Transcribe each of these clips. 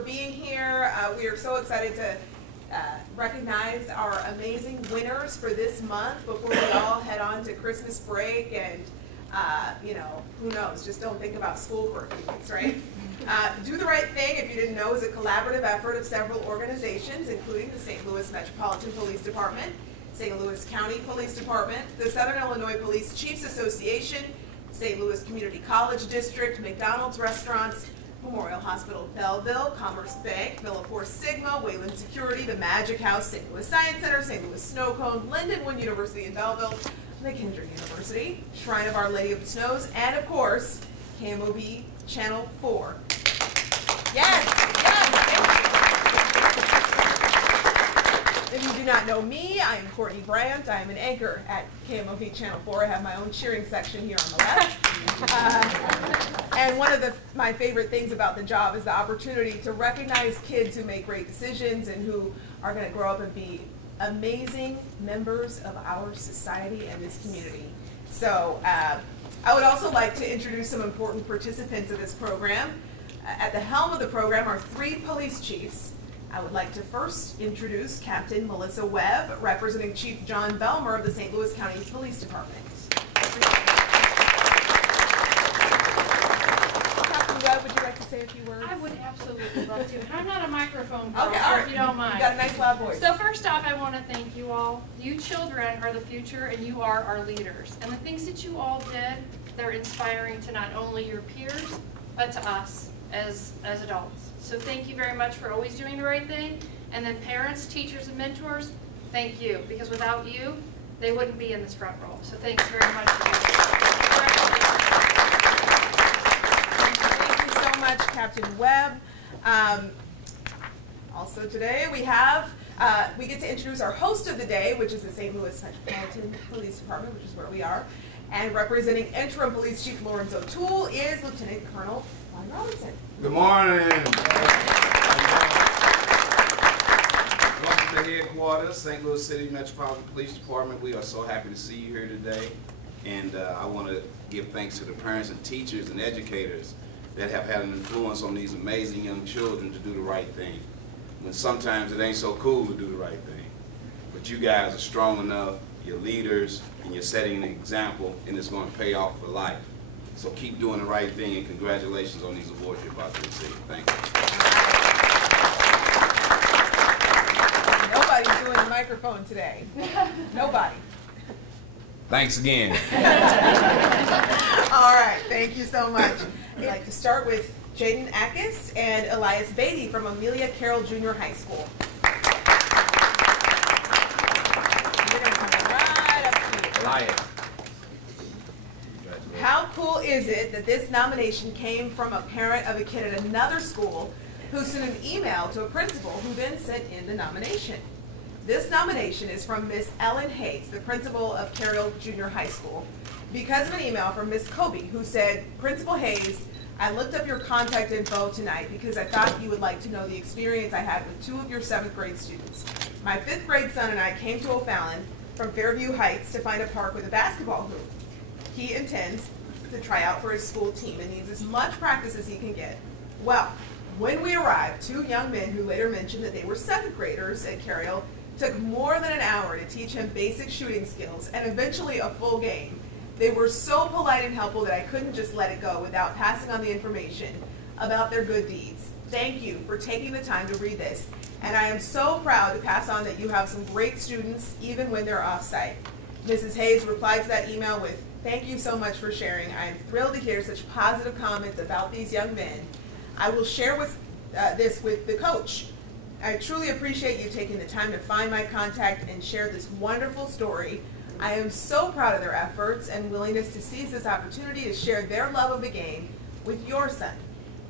for being here. We are so excited to recognize our amazing winners for this month before we all head on to Christmas break and, you know, who knows, just don't think about school for a few weeks, right? Do the Right Thing, if you didn't know, is a collaborative effort of several organizations, including the St. Louis Metropolitan Police Department, St. Louis County Police Department, the Southern Illinois Police Chiefs Association, St. Louis Community College District, McDonald's Restaurants, Memorial Hospital Belleville, Commerce Bank, Millipore Sigma, Wayland Security, the Magic House, St. Louis Science Center, St. Louis Snow Cone, Lindenwood University in Belleville, McKendree University, Shrine of Our Lady of the Snows, and of course, KMOV Channel 4. Yes, yes. If you do not know me, I am Courtney Brandt. I am an anchor at KMOV Channel 4. I have my own cheering section here on the left. And one of my favorite things about the job is the opportunity to recognize kids who make great decisions and who are going to grow up and be amazing members of our society and this community. So I would also like to introduce some important participants of this program. At the helm of the program are 3 police chiefs. I would like to first introduce Captain Melissa Webb, representing Chief John Belmer of the St. Louis County Police Department. Captain Webb, would you like to say a few words? I would absolutely love to. I'm not a microphone girl, okay, so if you don't mind. You got a nice loud voice. So first off, I want to thank you all. You children are the future and you are our leaders. And the things that you all did, they're inspiring to not only your peers, but to us as adults. So thank you very much for always doing the right thing. And then parents, teachers, and mentors, thank you. Because without you, they wouldn't be in this front row. So thanks very much for Thank you so much, Captain Webb. Also today we have, we get to introduce our host of the day, which is the St. Louis Metropolitan Police Department, which is where we are. And representing Interim Police Chief Lawrence O'Toole is Lieutenant Colonel Ron Robinson. Good morning. Welcome to headquarters, St. Louis City Metropolitan Police Department. We are so happy to see you here today. And I want to give thanks to the parents and teachers and educators that have had an influence on these amazing young children to do the right thing. When sometimes it ain't so cool to do the right thing. But you guys are strong enough, you're leaders, and you're setting an example, and it's going to pay off for life. So keep doing the right thing, and congratulations on these awards you're about to receive. Thank you. Nobody's doing the microphone today. Nobody. Thanks again. All right, thank you so much. I'd like to start with Jayden Atkins and Elias Beatty from Amelia Carroll Junior High School. You're going to come right up to you. Elias. How cool is it that this nomination came from a parent of a kid at another school who sent an email to a principal who then sent in the nomination? This nomination is from Miss Ellen Hayes, the principal of Carroll Junior High School, because of an email from Miss Kobe, who said, Principal Hayes, I looked up your contact info tonight because I thought you would like to know the experience I had with 2 of your 7th grade students. My 5th grade son and I came to O'Fallon from Fairview Heights to find a park with a basketball hoop. He intends to try out for his school team and needs as much practice as he can get. Well, when we arrived, 2 young men who later mentioned that they were 7th graders at Carroll took more than an hour to teach him basic shooting skills and eventually a full game. They were so polite and helpful that I couldn't just let it go without passing on the information about their good deeds. Thank you for taking the time to read this, and I am so proud to pass on that you have some great students even when they're off-site. Mrs. Hayes replied to that email with, thank you so much for sharing. I am thrilled to hear such positive comments about these young men. I will share this with the coach. I truly appreciate you taking the time to find my contact and share this wonderful story. I am so proud of their efforts and willingness to seize this opportunity to share their love of the game with your son.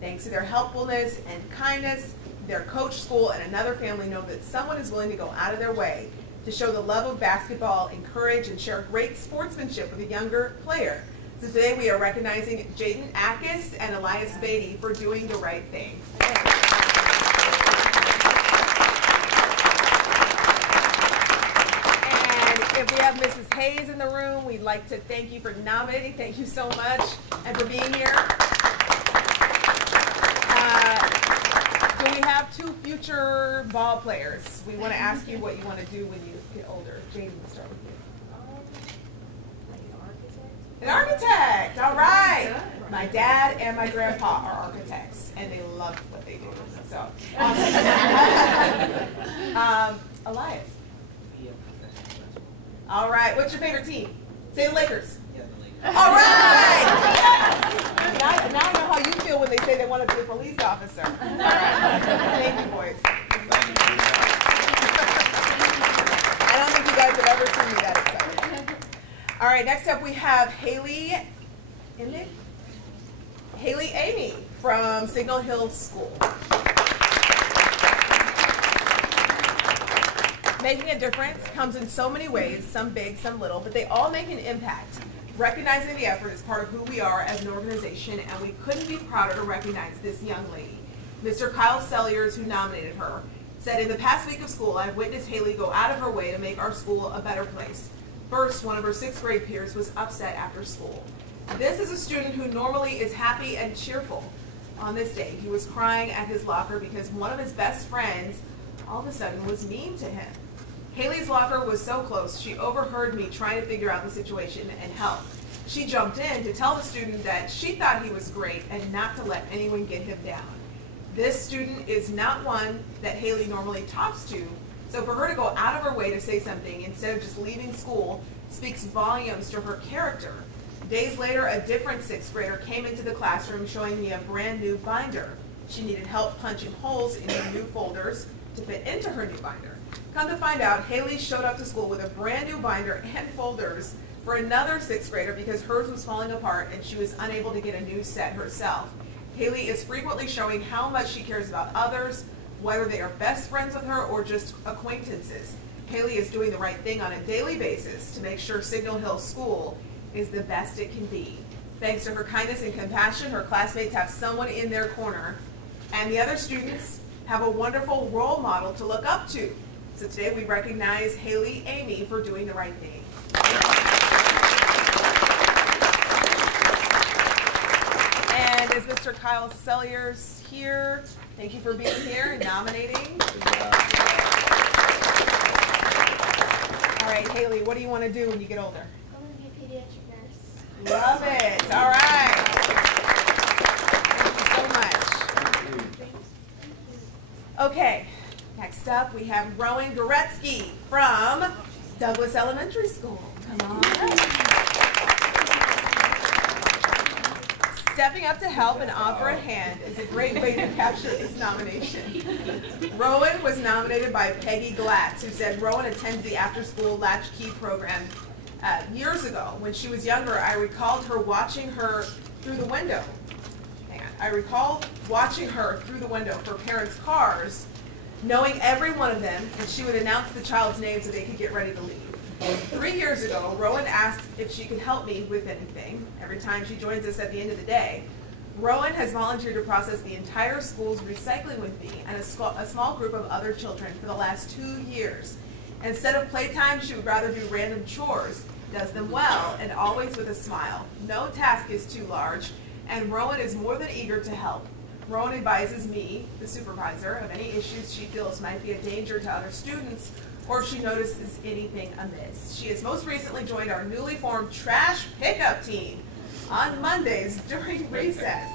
Thanks to their helpfulness and kindness, their coach, school, and another family know that someone is willing to go out of their way to show the love of basketball, encourage, and share great sportsmanship with a younger player. So today we are recognizing Jayden Atkins and Elias Beatty for doing the right thing. And if we have Mrs. Hayes in the room, we'd like to thank you for nominating. Thank you so much, and for being here. Do we have two future ball players. We want to ask you what you want to do when you get older. Jayden, we'll start with you. An architect. All right. My dad and my grandpa are architects, and they love what they do. So, Elias. All right. What's your favorite team? Say the Lakers. All right. Yes. Now I know how you feel when they say they want to be a police officer. All right. Thank you, boys. I don't think you guys have ever seen me that excited. All right. Next up, we have Haley Amy from Signal Hill School. Making a difference comes in so many ways, some big, some little, but they all make an impact. Recognizing the effort is part of who we are as an organization, and we couldn't be prouder to recognize this young lady. Mr. Kyle Selliers, who nominated her, said, "In the past week of school, I've witnessed Haley go out of her way to make our school a better place. First, one of her 6th grade peers was upset after school. This is a student who normally is happy and cheerful. On this day, he was crying at his locker because one of his best friends all of a sudden was mean to him. Haley's locker was so close, she overheard me trying to figure out the situation and help. She jumped in to tell the student that she thought he was great and not to let anyone get him down. This student is not one that Haley normally talks to, so for her to go out of her way to say something instead of just leaving school speaks volumes to her character. Days later, a different 6th grader came into the classroom showing me a brand new binder. She needed help punching holes in her new folders to fit into her new binder. Come to find out, Haley showed up to school with a brand new binder and folders for another 6th grader because hers was falling apart and she was unable to get a new set herself. Haley is frequently showing how much she cares about others, whether they are best friends with her or just acquaintances. Haley is doing the right thing on a daily basis to make sure Signal Hill School is the best it can be. Thanks to her kindness and compassion, her classmates have someone in their corner, and the other students have a wonderful role model to look up to. So today we recognize Haley Amy for doing the right thing. And is Mr. Kyle Selliers here? Thank you for being here and nominating. All right, Haley, what do you want to do when you get older? I want to be a pediatric nurse. Love it. All right. Thank you so much. Okay, next up we have Rowan Gretzky from Douglas Elementary School. Come on. Stepping up to help and offer a hand is a great way to capture this nomination. Rowan was nominated by Peggy Glatz, who said Rowan attends the after-school latchkey program. Years ago, when she was younger, I recalled her watching her through the window. I recall watching her through the window for parents' cars, knowing every one of them, and she would announce the child's name so they could get ready to leave. 3 years ago, Rowan asked if she could help me with anything every time she joins us at the end of the day. Rowan has volunteered to process the entire school's recycling with me and a small group of other children for the last 2 years. Instead of playtime, she would rather do random chores, does them well, and always with a smile. No task is too large, and Rowan is more than eager to help. Rowan advises me, the supervisor, of any issues she feels might be a danger to other students, or if she notices anything amiss. She has most recently joined our newly formed trash pickup team on Mondays during recess.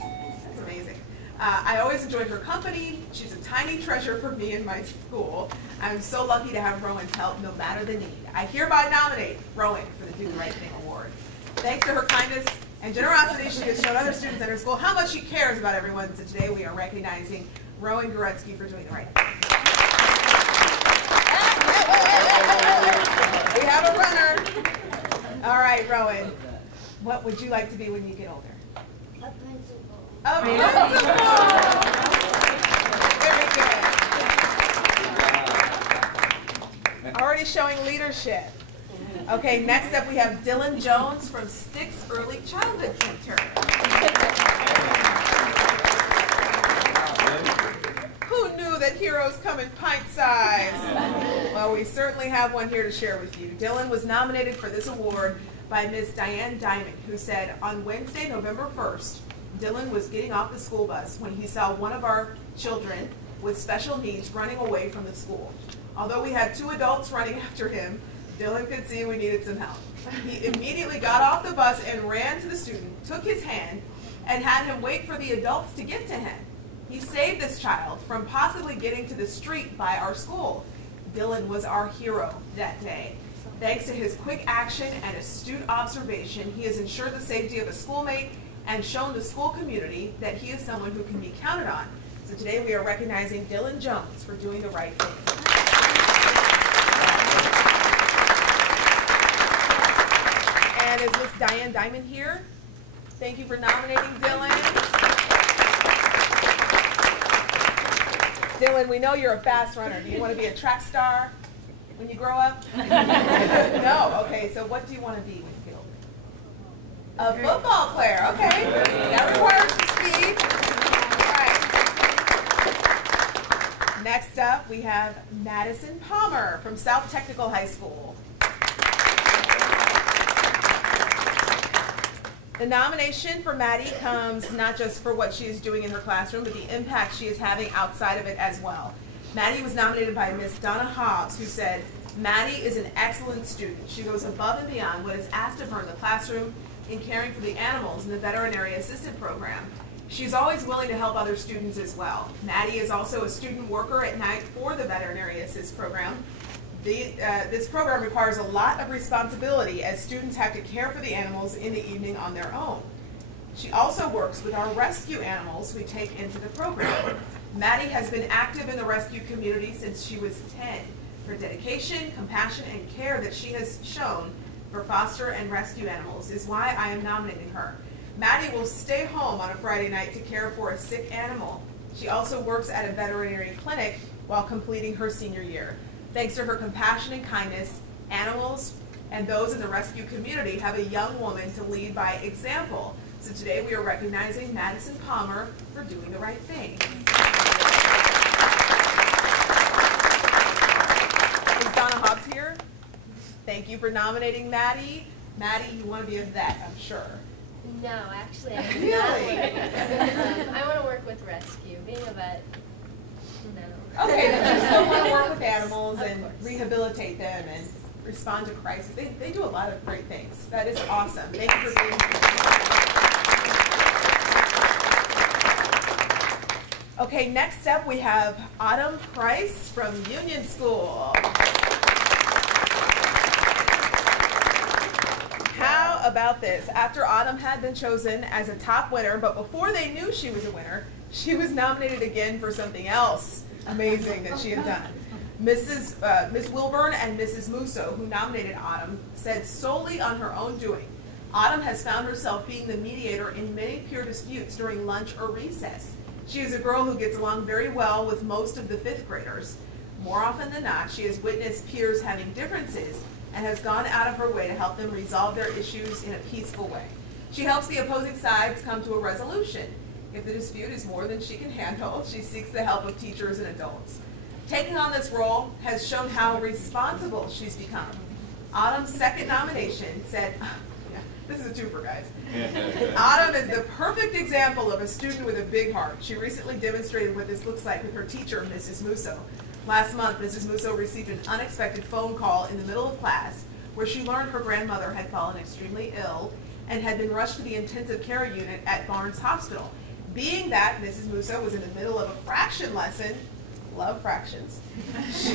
That's amazing. I always enjoyed her company. She's a tiny treasure for me and my school. I'm so lucky to have Rowan's help no matter the need. I hereby nominate Rowan for the Do the Right Thing Award. Thanks to her kindness and generosity, she has shown other students at her school how much she cares about everyone. So today we are recognizing Rowan Gretzky for doing the right thing. We have a runner. All right, Rowan, what would you like to be when you get older? A principal. A principal! Very good. Already showing leadership. Okay, next up we have Dylan Jones from Sticks Early Childhood Center. Who knew that heroes come in pint size? Well, we certainly have one here to share with you. Dylan was nominated for this award by Miss Diane Diamond, who said, on Wednesday, November 1st, Dylan was getting off the school bus when he saw one of our children with special needs running away from the school. Although we had 2 adults running after him, Dylan could see we needed some help. He immediately got off the bus and ran to the student, took his hand, and had him wait for the adults to get to him. He saved this child from possibly getting to the street by our school. Dylan was our hero that day. Thanks to his quick action and astute observation, he has ensured the safety of a schoolmate and shown the school community that he is someone who can be counted on. So today we are recognizing Dylan Jones for doing the right thing. And is Miss Diane Diamond here? Thank you for nominating Dylan. Dylan, we know you're a fast runner. Do you want to be a track star when you grow up? No? Okay, so what do you want to be when you get older? A football player, okay. That requires some speed. All right. Next up, we have Madison Palmer from South Technical High School. The nomination for Maddie comes not just for what she is doing in her classroom, but the impact she is having outside of it as well. Maddie was nominated by Miss Donna Hobbs, who said, "Maddie is an excellent student. She goes above and beyond what is asked of her in the classroom in caring for the animals in the veterinary assistant program. She's always willing to help other students as well. Maddie is also a student worker at night for the veterinary assist program. This program requires a lot of responsibility as students have to care for the animals in the evening on their own. She also works with our rescue animals we take into the program. Maddie has been active in the rescue community since she was 10. Her dedication, compassion, and care that she has shown for foster and rescue animals is why I am nominating her. Maddie will stay home on a Friday night to care for a sick animal. She also works at a veterinary clinic while completing her senior year. Thanks to her compassion and kindness, animals and those in the rescue community have a young woman to lead by example. So today we are recognizing Madison Palmer for doing the right thing." Is Donna Hobbs here? Thank you for nominating Maddie. Maddie, you want to be a vet, I'm sure. No, actually, I do Really? not. I want to work with rescue. Being a vet, no. Okay, but you still want to work with animals Of and course. rehabilitate them and respond to crisis. They do a lot of great things. That is awesome. Thank you for being here. Okay, next up we have Autumn Price from Union School. How about this? After Autumn had been chosen as a top winner, but before they knew she was a winner, she was nominated again for something else amazing that she had done. Miss Wilburn and Mrs. Musso, who nominated Autumn, said solely on her own doing, Autumn has found herself being the mediator in many peer disputes during lunch or recess. She is a girl who gets along very well with most of the 5th graders. More often than not, she has witnessed peers having differences and has gone out of her way to help them resolve their issues in a peaceful way. She helps the opposing sides come to a resolution. If the dispute is more than she can handle, she seeks the help of teachers and adults. Taking on this role has shown how responsible she's become. Autumn's second nomination said, yeah, this is a twofer, guys. Autumn is the perfect example of a student with a big heart. She recently demonstrated what this looks like with her teacher, Mrs. Musso. Last month, Mrs. Musso received an unexpected phone call in the middle of class where she learned her grandmother had fallen extremely ill and had been rushed to the intensive care unit at Barnes Hospital. Being that Mrs. Musso was in the middle of a fraction lesson, love fractions, she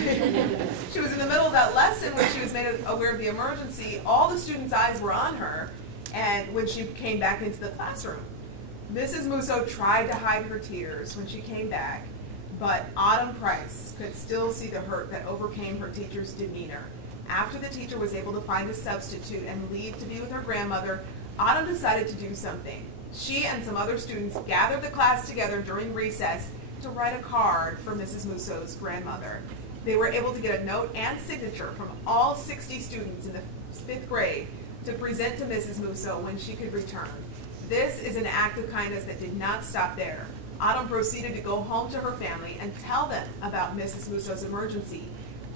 was in the middle of that lesson when she was made aware of the emergency. All the students' eyes were on her, and when she came back into the classroom. Mrs. Musso tried to hide her tears when she came back, but Autumn Price could still see the hurt that overcame her teacher's demeanor. After the teacher was able to find a substitute and leave to be with her grandmother, Autumn decided to do something. She and some other students gathered the class together during recess to write a card for Mrs. Musso's grandmother. They were able to get a note and signature from all 60 students in the 5th grade to present to Mrs. Musso when she could return. This is an act of kindness that did not stop there. Autumn proceeded to go home to her family and tell them about Mrs. Musso's emergency.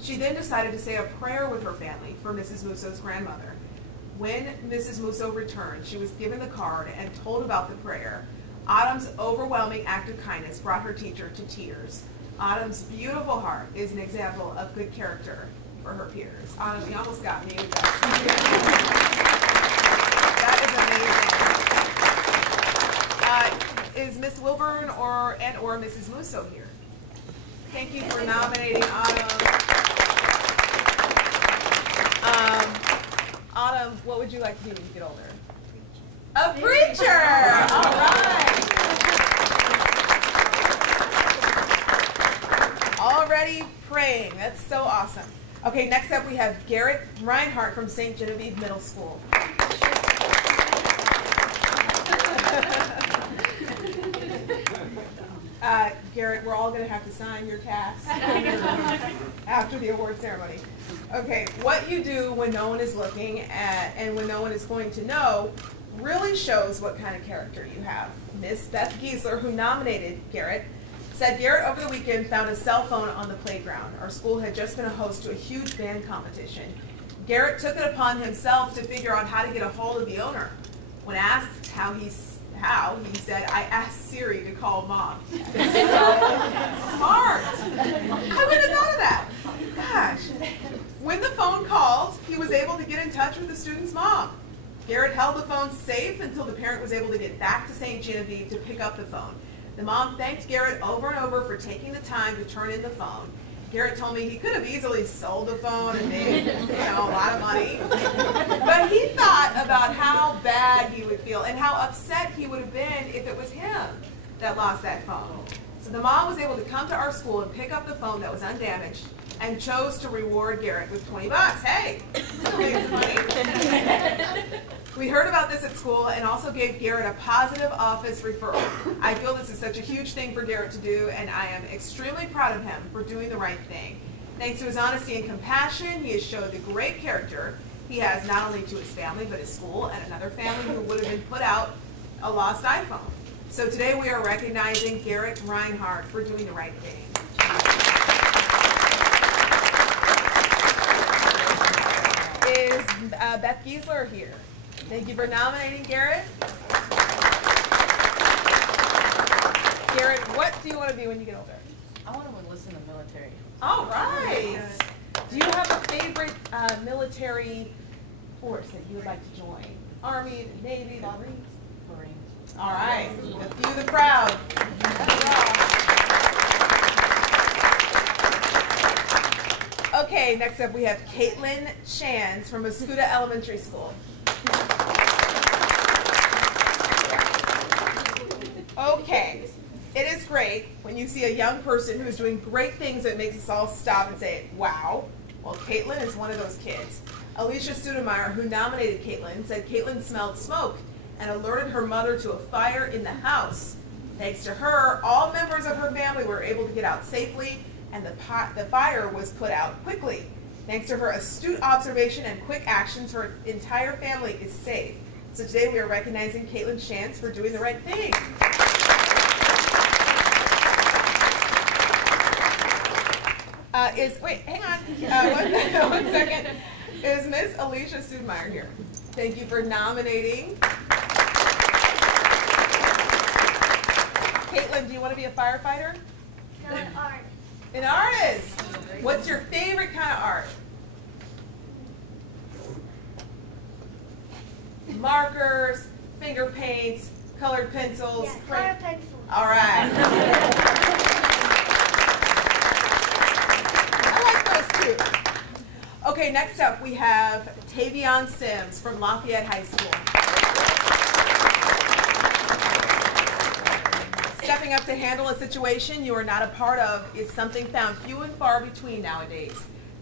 She then decided to say a prayer with her family for Mrs. Musso's grandmother. When Mrs. Musso returned, she was given the card and told about the prayer. Autumn's overwhelming act of kindness brought her teacher to tears. Autumn's beautiful heart is an example of good character for her peers. Autumn, you almost got me with that. That is amazing. Is Miss Wilburn or Mrs. Musso here? Thank you for nominating Autumn. Autumn, what would you like to be when you get older? A preacher! All right. Already praying. That's so awesome. Okay, next up we have Garrett Reinhardt from St. Genevieve Middle School. Garrett, we're all going to have to sign your cast after the award ceremony. Okay, what you do when no one is looking and when no one is going to know really shows what kind of character you have. Miss Beth Giesler, who nominated Garrett, said Garrett over the weekend found a cell phone on the playground. Our school had just been a host to a huge band competition. Garrett took it upon himself to figure out how to get a hold of the owner. When asked how, he said, "I asked Siri to call Mom." Smart. I wouldn't have thought of that. Gosh. When the phone called, he was able to get in touch with the student's mom. Garrett held the phone safe until the parent was able to get back to St. Genevieve to pick up the phone. The mom thanked Garrett over and over for taking the time to turn in the phone. Garrett told me he could have easily sold the phone and made, a lot of money. But he thought about how bad he would feel and how upset he would have been if it was him that lost that phone. So the mom was able to come to our school and pick up the phone that was undamaged and chose to reward Garrett with $20. Hey, still making some money. We heard about this at school and also gave Garrett a positive office referral. I feel this is such a huge thing for Garrett to do, and I am extremely proud of him for doing the right thing. Thanks to his honesty and compassion, he has showed the great character he has not only to his family, but his school and another family who would have been put out a lost iPhone. So today we are recognizing Garrett Reinhardt for doing the right thing. Is Beth Giesler here? Thank you for nominating Garrett. Garrett, what do you want to be when you get older? I want to enlist in the military. All right. Do you have a favorite military force that you would like to join? Army, the Navy, the Marines? Marines. All right. A few the crowd. Okay, next up we have Kaitlin Shands from Mascuda Elementary School. Okay, it is great when you see a young person who's doing great things that makes us all stop and say, wow. Well, Kaitlin is one of those kids. Alicia Sudemeyer, who nominated Kaitlin, said Kaitlin smelled smoke and alerted her mother to a fire in the house. Thanks to her, all members of her family were able to get out safely, and the fire was put out quickly. Thanks to her astute observation and quick actions, her entire family is safe. So today we are recognizing Kaitlin Shands for doing the right thing. Wait, hang on, one second. Is Miss Alicia Sudemeyer here? Thank you for nominating. Kaitlin, do you want to be a firefighter? No, an artist. An artist. What's your favorite kind of art? Markers, finger paints, colored pencils. Yeah, color pencils. All right. I like those too. Okay, next up we have Tavian Sims from Lafayette High School. Stepping up to handle a situation you are not a part of is something found few and far between nowadays.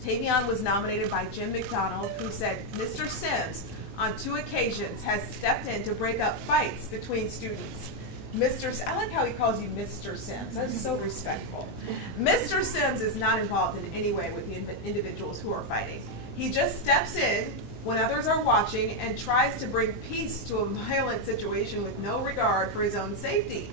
Tavian was nominated by Jim McDonald, who said Mr. Sims on 2 occasions has stepped in to break up fights between students. I like how he calls you Mr. Sims. That's so respectful. Mr. Sims is not involved in any way with the individuals who are fighting. He just steps in when others are watching and tries to bring peace to a violent situation with no regard for his own safety.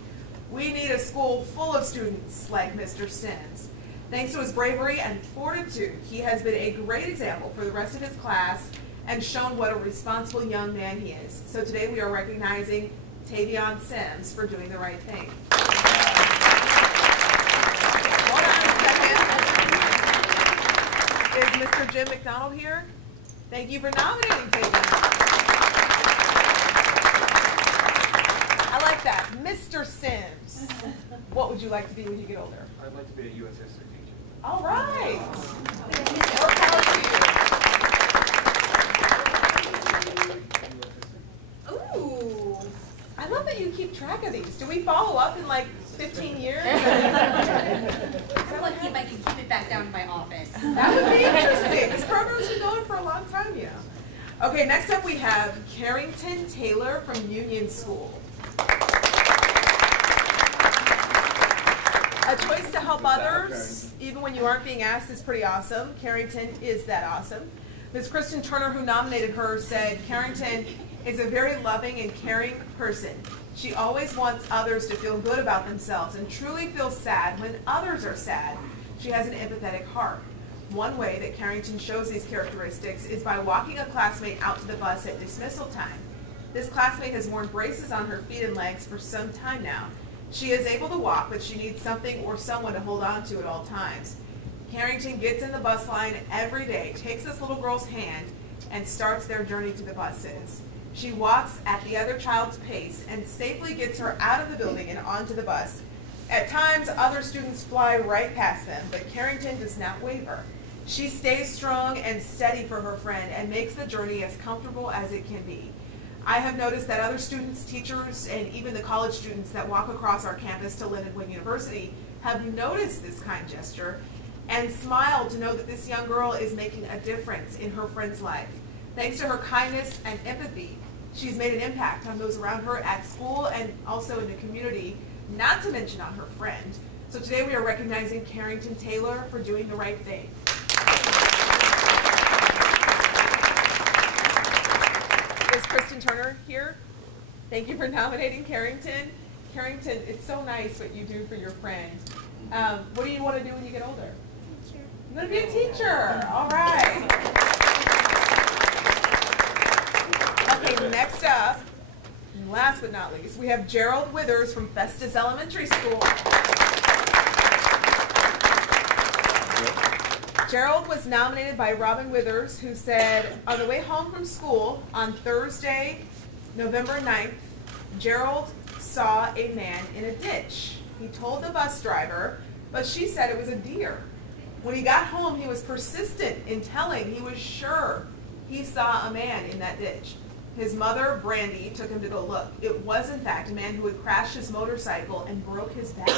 We need a school full of students like Mr. Sims. Thanks to his bravery and fortitude, he has been a great example for the rest of his class and shown what a responsible young man he is. So today we are recognizing Tavian Sims for doing the right thing. Well done. Jim McDonald here? Thank you for nominating Tavian. I like that. Mr. Sims, what would you like to be when you get older? I'd like to be a U.S. history teacher. All right. More power to you. Ooh. I love that you keep track of these. Do we follow up in like 15 years? I'm lucky if I can keep it back down in my office. That would be interesting. This program's been going for a long time, yeah. Okay, next up we have Carrington Taylor from Union School. A choice to help others, even when you aren't being asked, is pretty awesome. Carrington is that awesome. Ms. Kristen Turner, who nominated her, said Carrington is a very loving and caring person. She always wants others to feel good about themselves and truly feels sad when others are sad. She has an empathetic heart. One way that Carrington shows these characteristics is by walking a classmate out to the bus at dismissal time. This classmate has worn braces on her feet and legs for some time now. She is able to walk, but she needs something or someone to hold on to at all times. Carrington gets in the bus line every day, takes this little girl's hand, and starts their journey to the buses. She walks at the other child's pace and safely gets her out of the building and onto the bus. At times, other students fly right past them, but Carrington does not waver. She stays strong and steady for her friend and makes the journey as comfortable as it can be. I have noticed that other students, teachers, and even the college students that walk across our campus to Leonard Wing University have noticed this kind gesture and smiled to know that this young girl is making a difference in her friend's life. Thanks to her kindness and empathy, she's made an impact on those around her at school and also in the community, not to mention on her friend. So today we are recognizing Carrington Taylor for doing the right thing. Is Kristen Turner here? Thank you for nominating Carrington. Carrington, it's so nice what you do for your friend. What do you want to do when you get older? Teacher. You want to be a teacher. All right. Okay, next up, and last but not least, we have Gerald Withers from Festus Elementary School. Gerald was nominated by Robin Withers, who said, on the way home from school on Thursday, November 9th, Gerald saw a man in a ditch. He told the bus driver, but she said it was a deer. When he got home, he was persistent in telling he was sure he saw a man in that ditch. His mother, Brandy, took him to go look. It was, in fact, a man who had crashed his motorcycle and broke his back.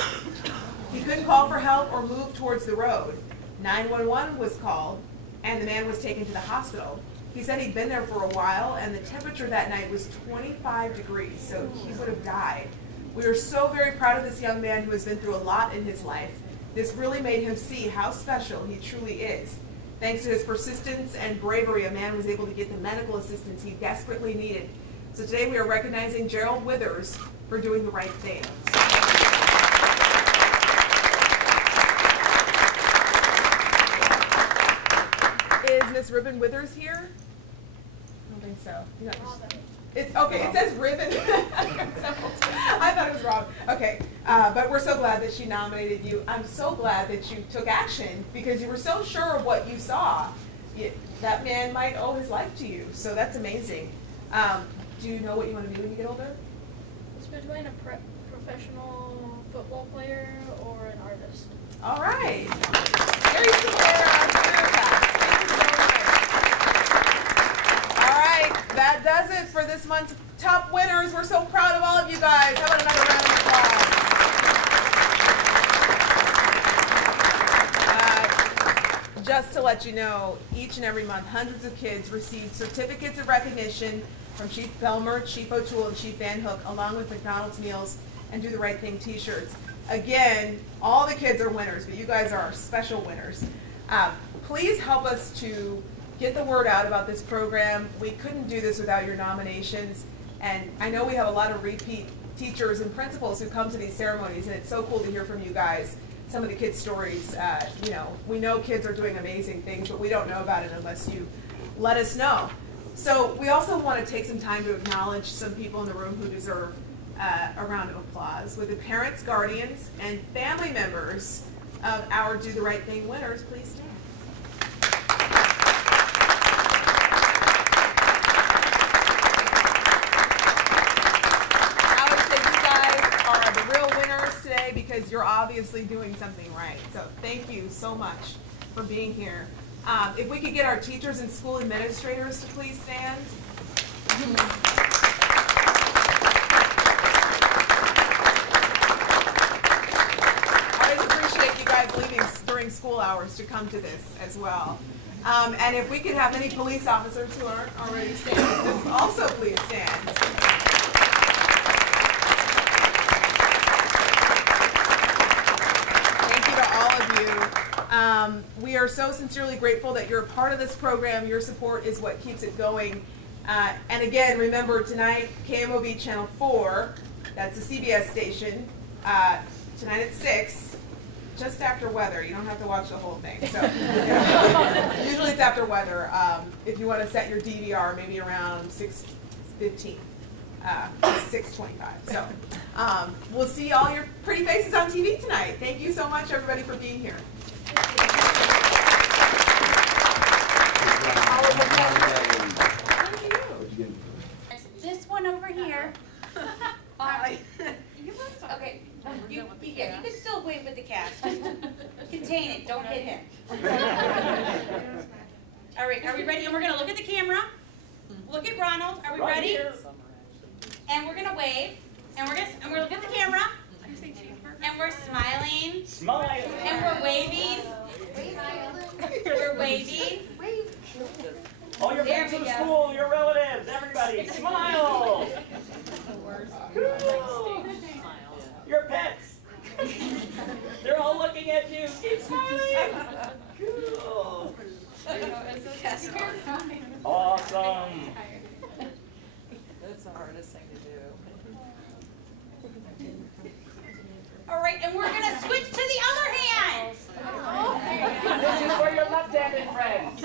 He couldn't call for help or move towards the road. 911 was called, and the man was taken to the hospital. He said he'd been there for a while, and the temperature that night was 25 degrees, so he would have died. We are so very proud of this young man who has been through a lot in his life. This really made him see how special he truly is. Thanks to his persistence and bravery, a man was able to get the medical assistance he desperately needed. So today we are recognizing Gerald Withers for doing the right thing. Is Miss Ribbon Withers here? I don't think so. Okay, it says Ribbon. I thought it was wrong. Okay, but we're so glad that she nominated you. I'm so glad that you took action because you were so sure of what you saw. That man might owe his life to you, so that's amazing. Do you know what you want to be when you get older? It's between a professional football player or an artist. All right. Very similar career path. Thank you so much. All right, that does it for this month's top winners. We're so proud of all of you guys. How about another round of applause? Just to let you know, each and every month, hundreds of kids receive certificates of recognition from Chief Palmer, Chief O'Toole, and Chief Van Hook, along with McDonald's meals and Do the Right Thing t-shirts. Again, all the kids are winners, but you guys are our special winners. Please help us to get the word out about this program. We couldn't do this without your nominations, and I know we have a lot of repeat teachers and principals who come to these ceremonies, and it's so cool to hear from you guys some of the kids' stories. We know kids are doing amazing things, but we don't know about it unless you let us know. So we also want to take some time to acknowledge some people in the room who deserve a round of applause. With the parents, guardians, and family members of our Do the Right Thing winners, please stand. because you're obviously doing something right. So thank you so much for being here. If we could get our teachers and school administrators to please stand. I always appreciate you guys leaving during school hours to come to this as well. And if we could have any police officers who aren't already standing, also please stand. Thank you to all of you. We are so sincerely grateful that you're a part of this program. Your support is what keeps it going. And again, remember tonight, KMOV Channel 4, that's the CBS station, tonight at 6. Just after weather. You don't have to watch the whole thing. So usually it's after weather. If you want to set your DVR, maybe around 6:15, 6:25. So we'll see all your pretty faces on TV tonight. Thank you so much, everybody, for being here. This one over here. Okay, you can still wave with the cast. Just contain it, don't hit him. All right, are we ready? And we're gonna look at the camera. Look at Ronald. Are we ready? And we're gonna wave. And we're looking at the camera. And we're smiling. Smile. And we're waving. We're waving. All your friends from school, your relatives, everybody, smile. Cool. Your pets. They're all looking at you. Keep smiling. Cool. Awesome. That's the hardest thing to do. All right, and we're gonna switch to the other hand. This is for your left-handed friends.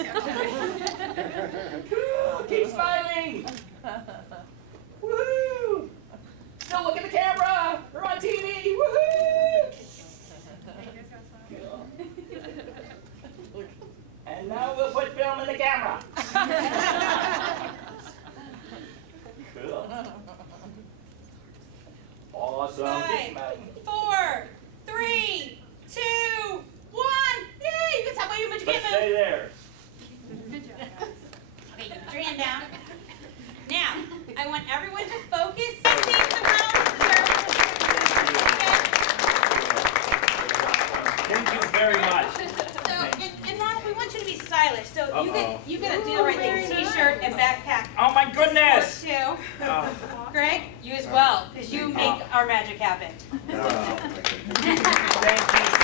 Cool. Keep smiling. Woohoo! Still look at the camera. We're on TV. Woohoo! And now we'll put film in the camera. Cool. Awesome. 5, 4, 3, 2, 1. Yay! You can stop waving, but you Let's can't stay move. there. Good job, guys. Okay, you put your hand down. Now, I want everyone to focus. Thank you very much. So, and Ronald, we want you to be stylish. So you gotta do the right thing. T-shirt and backpack. Oh my goodness. Too. Greg, you as well, because you make our magic happen. Thank you